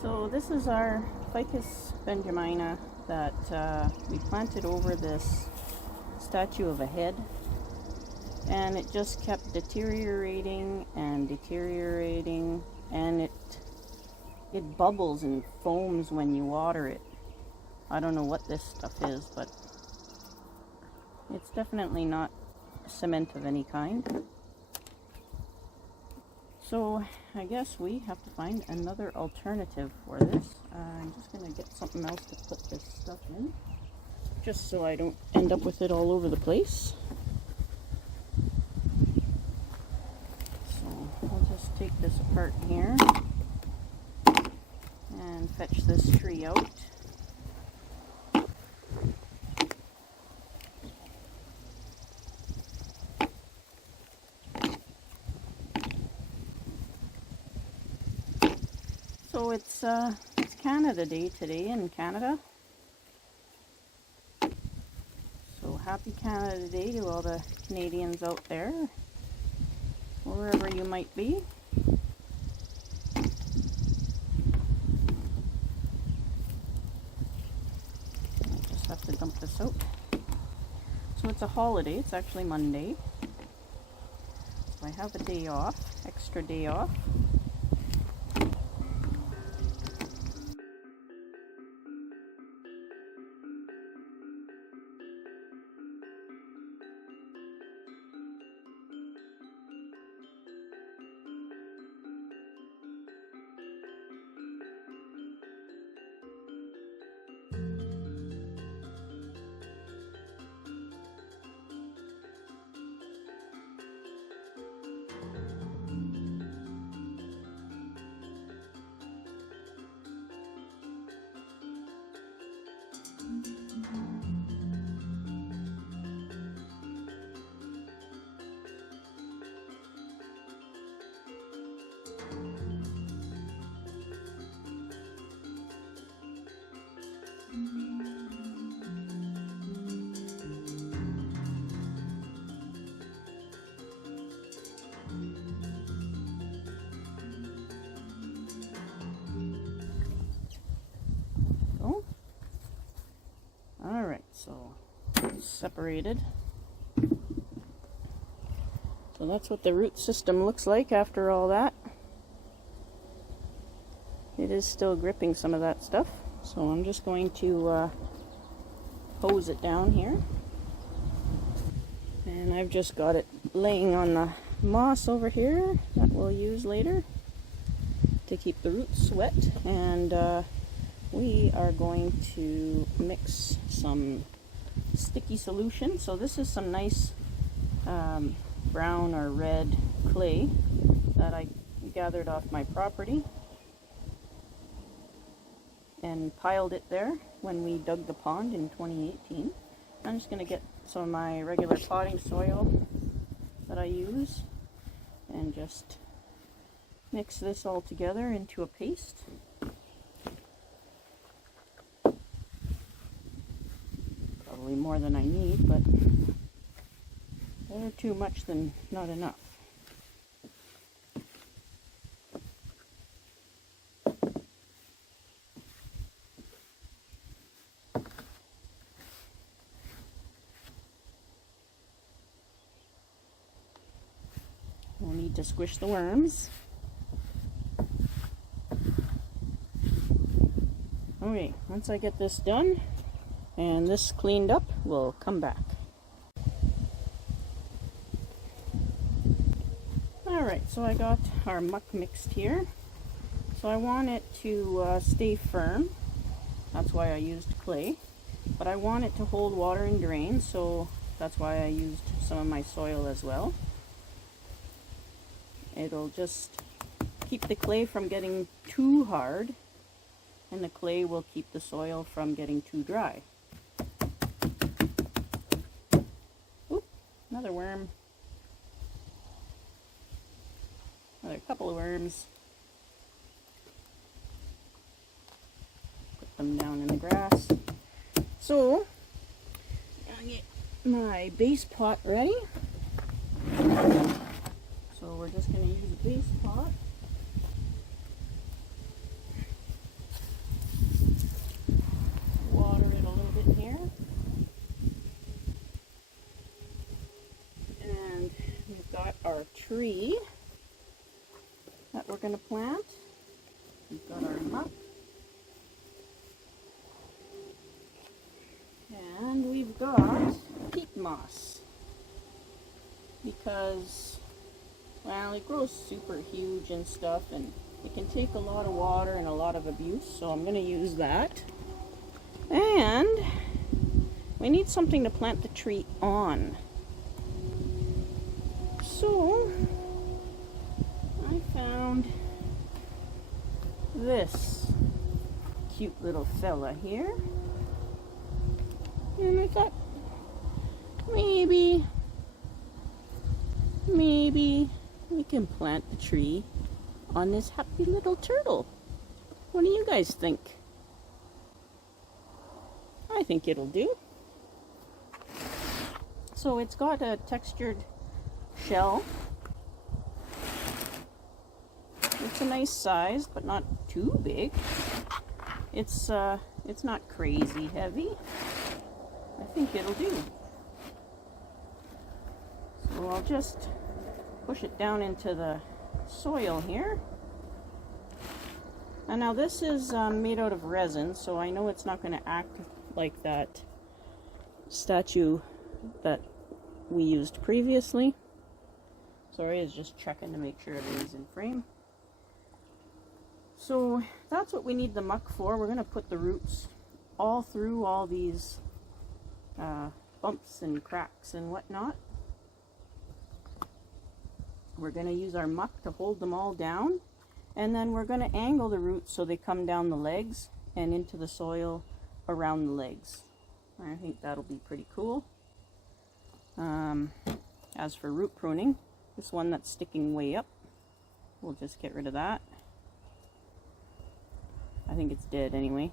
So this is our Ficus benjamina that we planted over this statue of a head, and it just kept deteriorating and deteriorating, and it bubbles and foams when you water it. I don't know what this stuff is, but it's definitely not cement of any kind. So I guess we have to find another alternative for this. I'm just going to get something else to put this stuff in, just so I don't end up with it all over the place. So I'll just take this apart here and fetch this tree out. So it's Canada Day today in Canada. So happy Canada Day to all the Canadians out there, wherever you might be. I just have to dump this out. So it's a holiday, it's actually Monday. So I have a day off, extra day off. Alright, so it's separated. So that's what the root system looks like after all that. It is still gripping some of that stuff, so I'm just going to hose it down here. And I've just got it laying on the moss over here that we'll use later to keep the roots wet. And we are going to mix some sticky solution. So this is some nice brown or red clay that I gathered off my property and piled it there when we dug the pond in 2018. I'm just going to get some of my regular potting soil that I use and just mix this all together into a paste. Probably more than I need, but better too much than not enough. easy to squish the worms. Okay, once I get this done and this cleaned up, we'll come back. Alright, so I got our muck mixed here. So I want it to stay firm. That's why I used clay. But I want it to hold water and drain, so that's why I used some of my soil as well. It'll just keep the clay from getting too hard, and the clay will keep the soil from getting too dry. Oop, another worm. Another couple of worms. Put them down in the grass. So, I'll get my base pot ready. So we're just going to use a base pot. Water it a little bit here. And we've got our tree that we're going to plant. We've got our muck. And we've got peat moss. Because, well, it grows super huge and stuff, and it can take a lot of water and a lot of abuse, so I'm going to use that. And we need something to plant the tree on. So I found this cute little fella here. And I thought, maybe we can plant the tree on this happy little turtle. What do you guys think? I think it'll do. So it's got a textured shell. It's a nice size, but not too big. It's not crazy heavy. I think it'll do. So I'll just push it down into the soil here. And now this is made out of resin, so I know it's not going to act like that statue that we used previously. Sorry, I was just checking to make sure everything's in frame. So that's what we need the muck for. We're going to put the roots all through all these bumps and cracks and whatnot. We're going to use our muck to hold them all down, and then we're going to angle the roots so they come down the legs and into the soil around the legs. I think that'll be pretty cool. As for root pruning, this one that's sticking way up, we'll just get rid of that. I think it's dead anyway.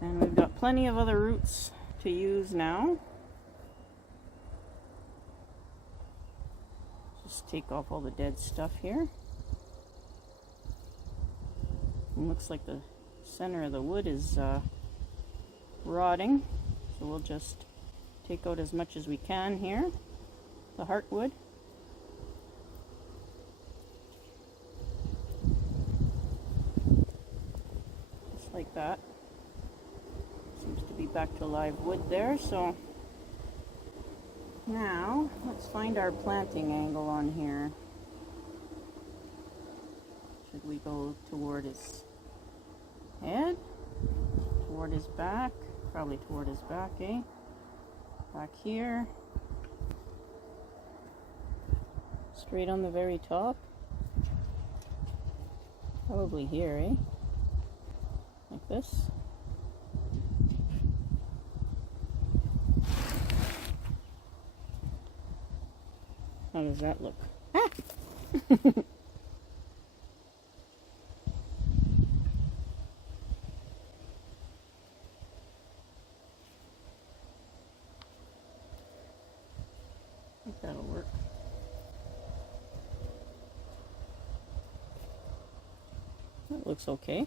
And we've got plenty of other roots to use now. Just take off all the dead stuff here. It looks like the center of the wood is rotting, so we'll just take out as much as we can here. The heartwood. Just like that. Seems to be back to live wood there, so now let's find our planting angle on here. Should we go toward his head? Toward his back? Probably toward his back, eh? Back here. Straight on the very top. Probably here, eh? Like this. How does that look? Ah! I think that'll work. That looks okay.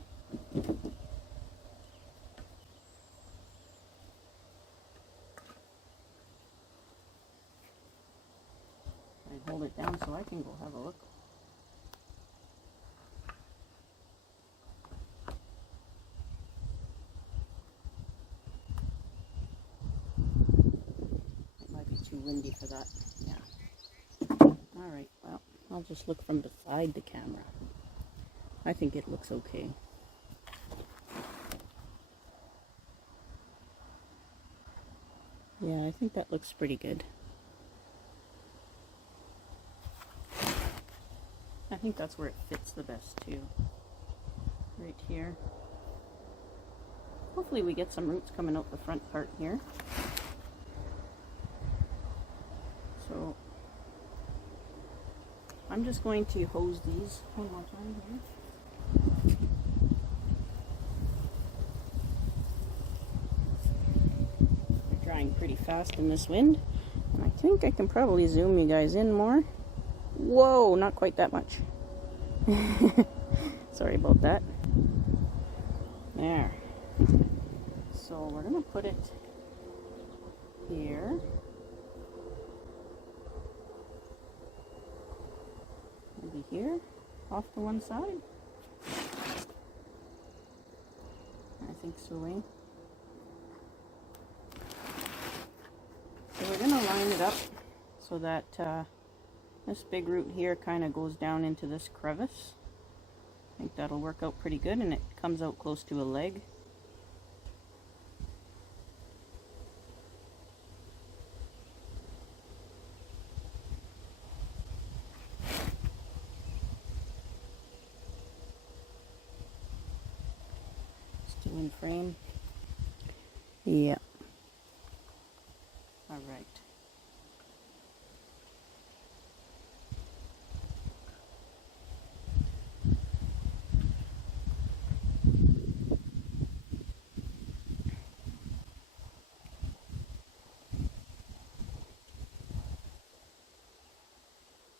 hold it down so I can go have a look. It might be too windy for that. Yeah. Alright, well, I'll just look from beside the camera. I think it looks okay. Yeah, I think that looks pretty good. I think that's where it fits the best too. Right here. Hopefully we get some roots coming out the front part here. So I'm just going to hose these one more time here. They're drying pretty fast in this wind. And I think I can probably zoom you guys in more. Whoa, not quite that much. Sorry about that. There. So we're going to put it here. Maybe here, off to one side. I think so, eh? So we're going to line it up so that this big root here kind of goes down into this crevice. I think that'll work out pretty good, and it comes out close to a leg. Still in frame. Yeah. All right.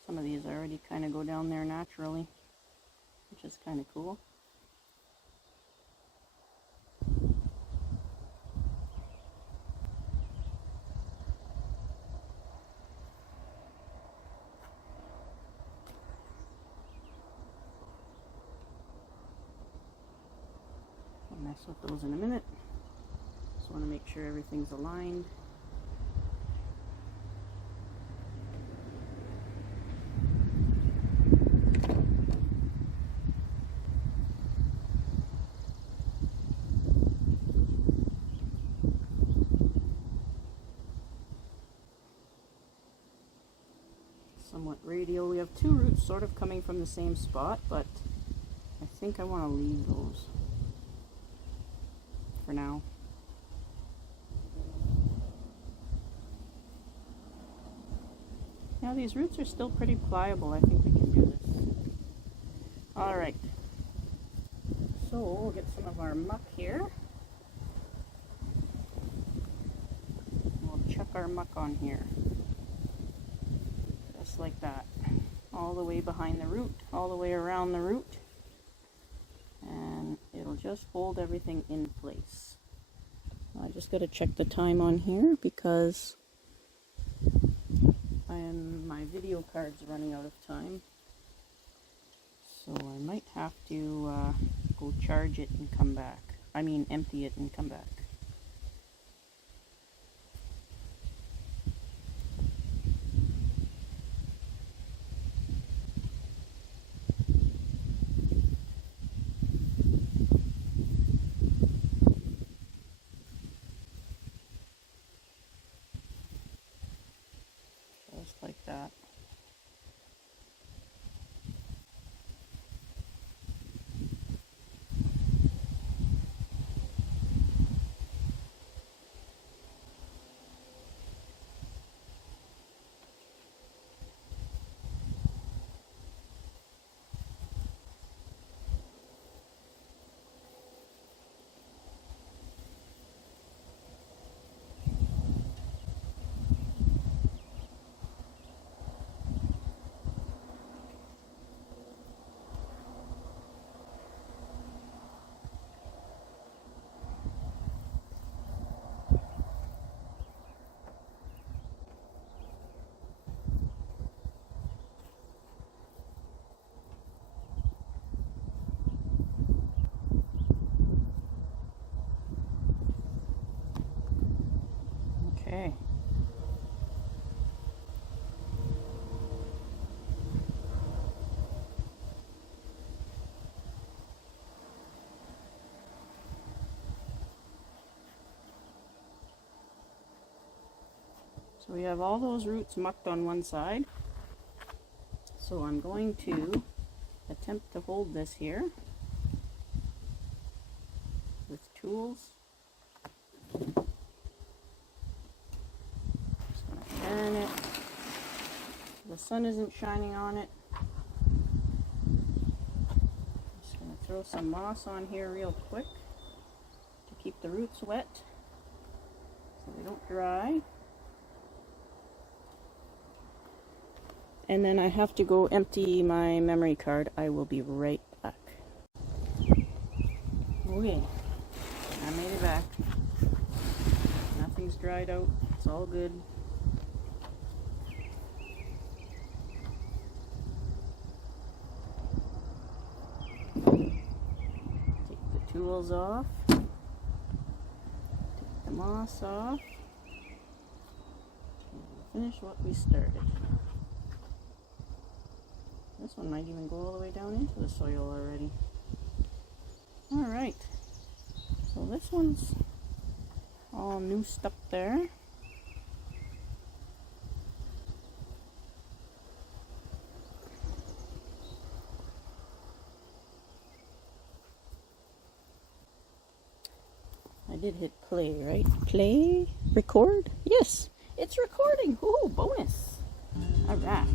Some of these already kind of go down there naturally, which is kind of cool. I'll mess with those in a minute. Just want to make sure everything's aligned. Somewhat radial. We have two roots sort of coming from the same spot, but I think I want to leave those for now. Now these roots are still pretty pliable. I think we can do this. Alright, so we'll get some of our muck here. We'll chuck our muck on here. Just like that. All the way behind the root, all the way around the root. And it'll just hold everything in place. I just got to check the time on here because my video card's running out of time. So I might have to go charge it and come back. I mean empty it and come back. Just like that. So we have all those roots mucked on one side. So I'm going to attempt to hold this here with tools. Just going to turn it. The sun isn't shining on it. Just going to throw some moss on here real quick to keep the roots wet so they don't dry. And then I have to go empty my memory card. I will be right back. Okay, I made it back. Nothing's dried out. It's all good. Take the tools off. Take the moss off. And finish what we started. This one might even go all the way down into the soil already. Alright, so this one's all noosed up there. I did hit play, right? Play? Record? Yes, it's recording! Ooh, bonus! Alright.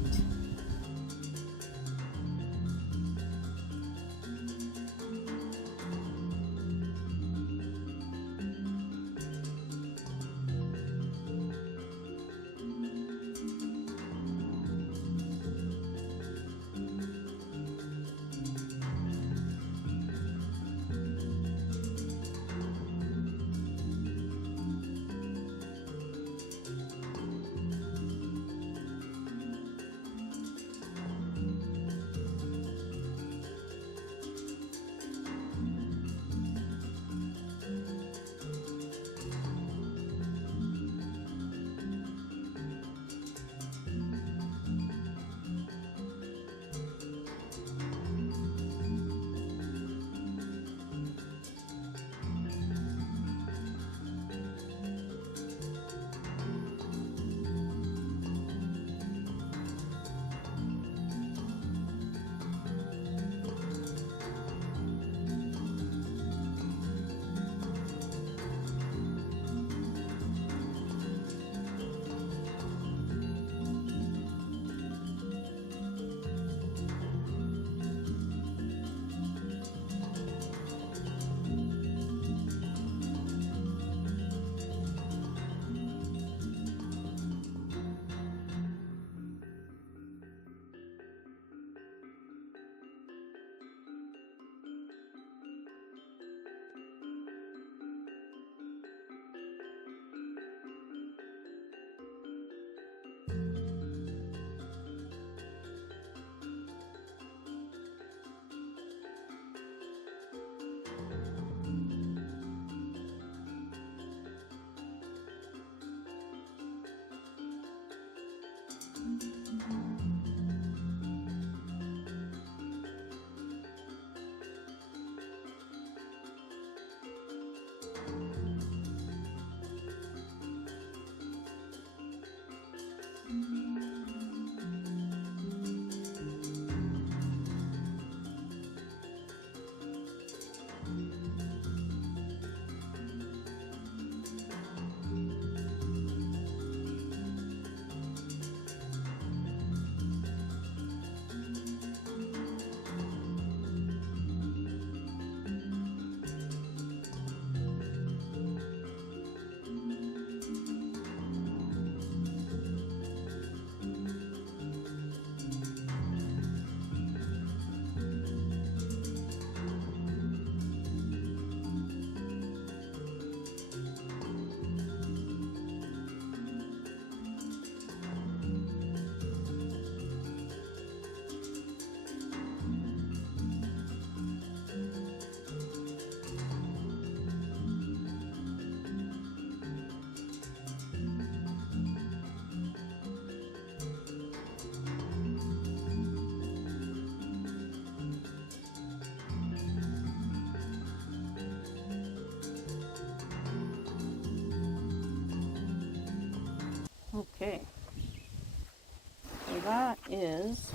that is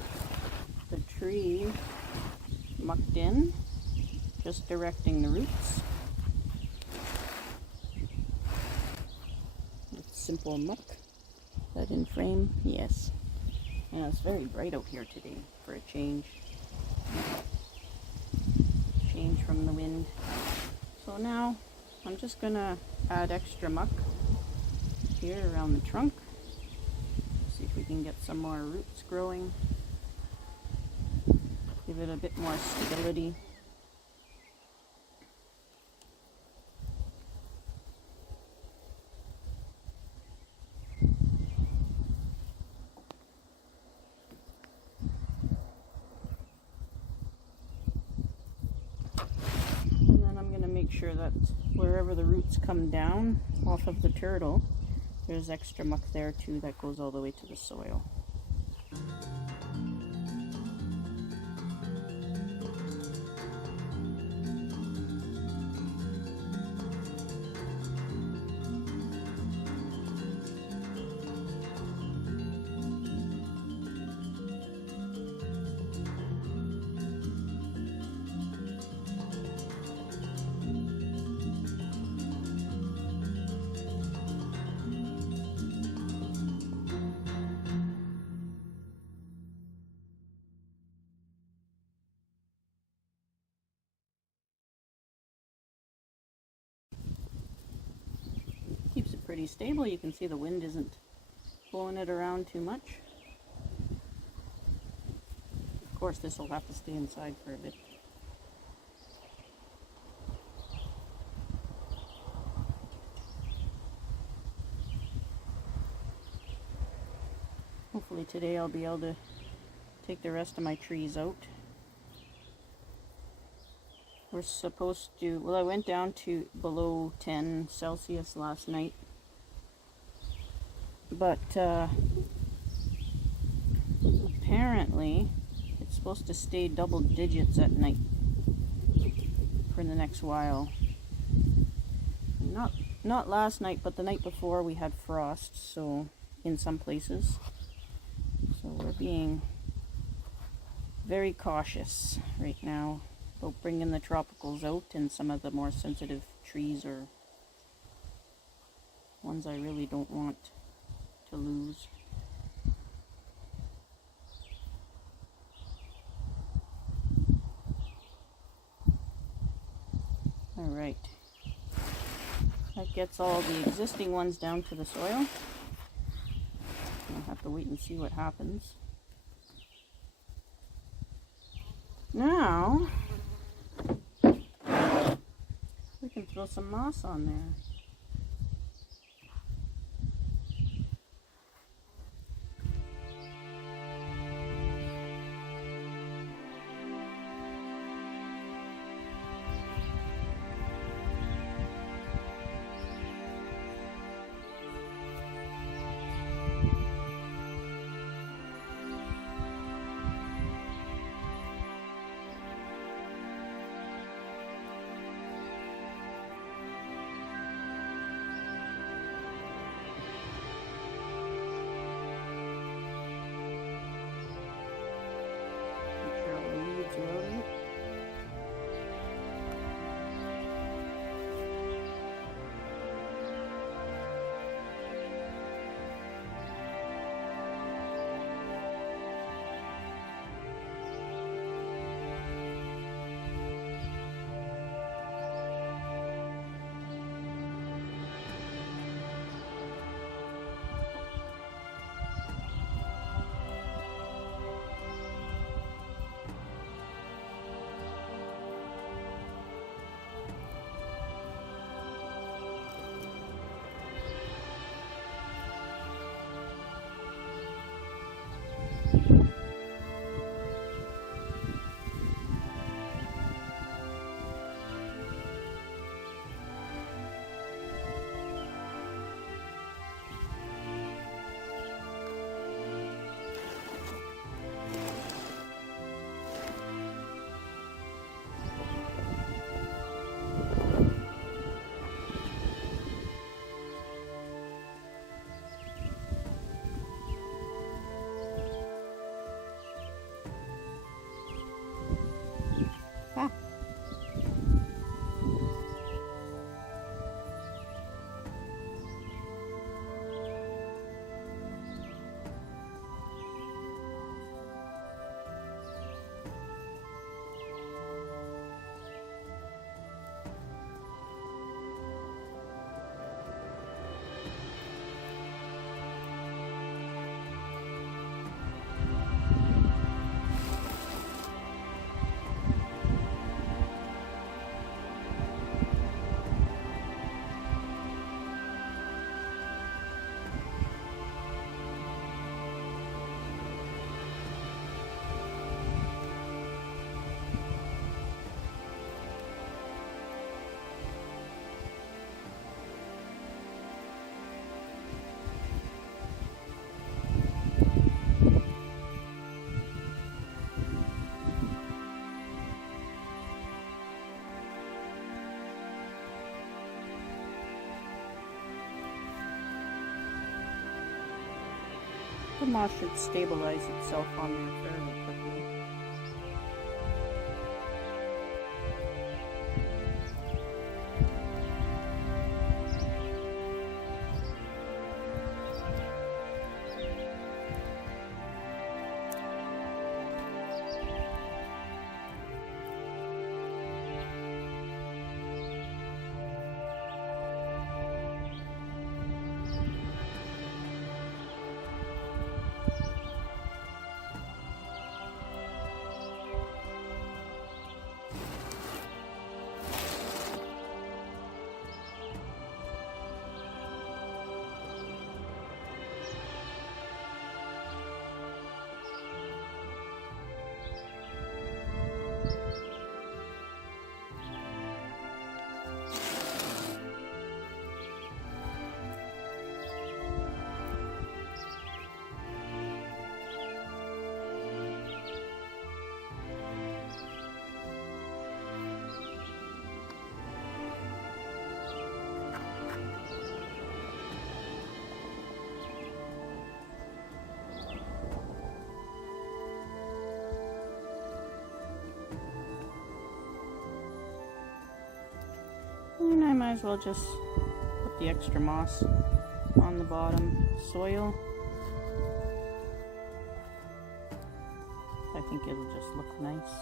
the tree mucked in, just directing the roots. It's simple muck. That in frame? Yes. And it's very bright out here today for a change. Change from the wind. So now I'm just gonna add extra muck here around the trunk. See if we can get some more roots growing. Give it a bit more stability. And then I'm going to make sure that wherever the roots come down off of the turtle, there's extra muck there too that goes all the way to the soil. Keeps it pretty stable. You can see the wind isn't blowing it around too much. Of course, this will have to stay inside for a bit. Hopefully today I'll be able to take the rest of my trees out. We're supposed to, well, I went down to below 10 Celsius last night, but apparently it's supposed to stay double digits at night for the next while. Not last night, but the night before we had frost, so in some places. So we're being very cautious right now about bringing the tropicals out and some of the more sensitive trees or ones I really don't want to lose. Alright, that gets all the existing ones down to the soil. I'll have to wait and see what happens. Now we can throw some moss on there. moss should stabilize itself on there fairly quickly. And I might as well just put the extra moss on the bottom soil. I think it'll just look nice.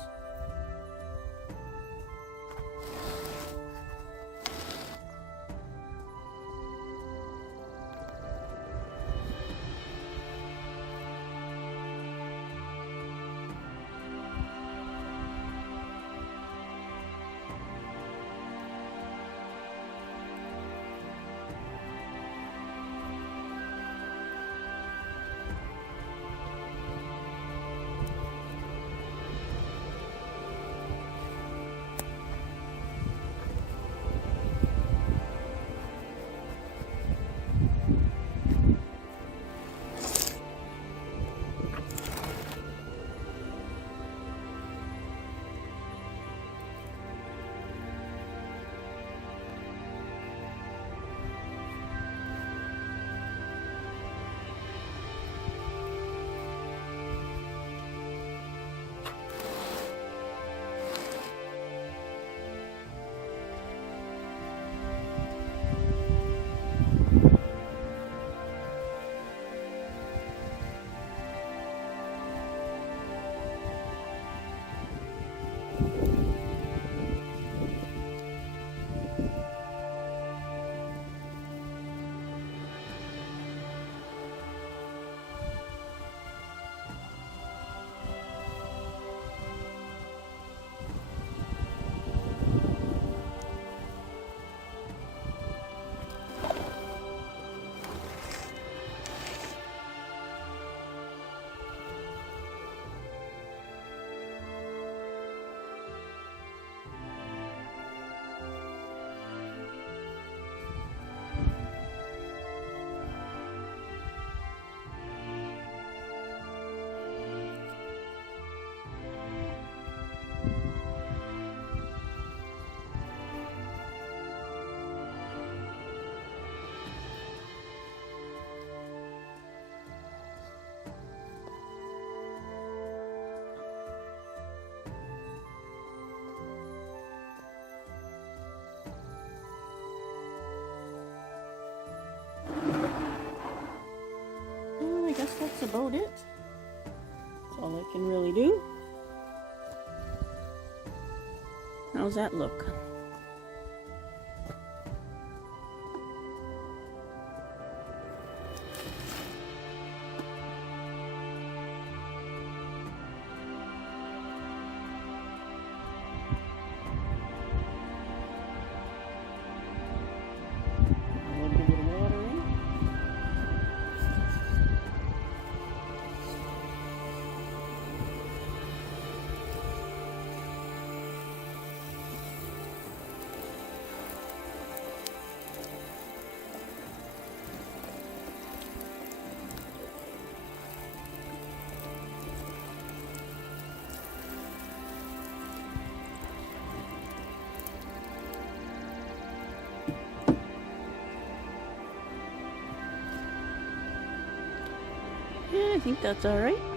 I guess that's about it. That's all I can really do. How's that look? A little bit of water in. think that's all right.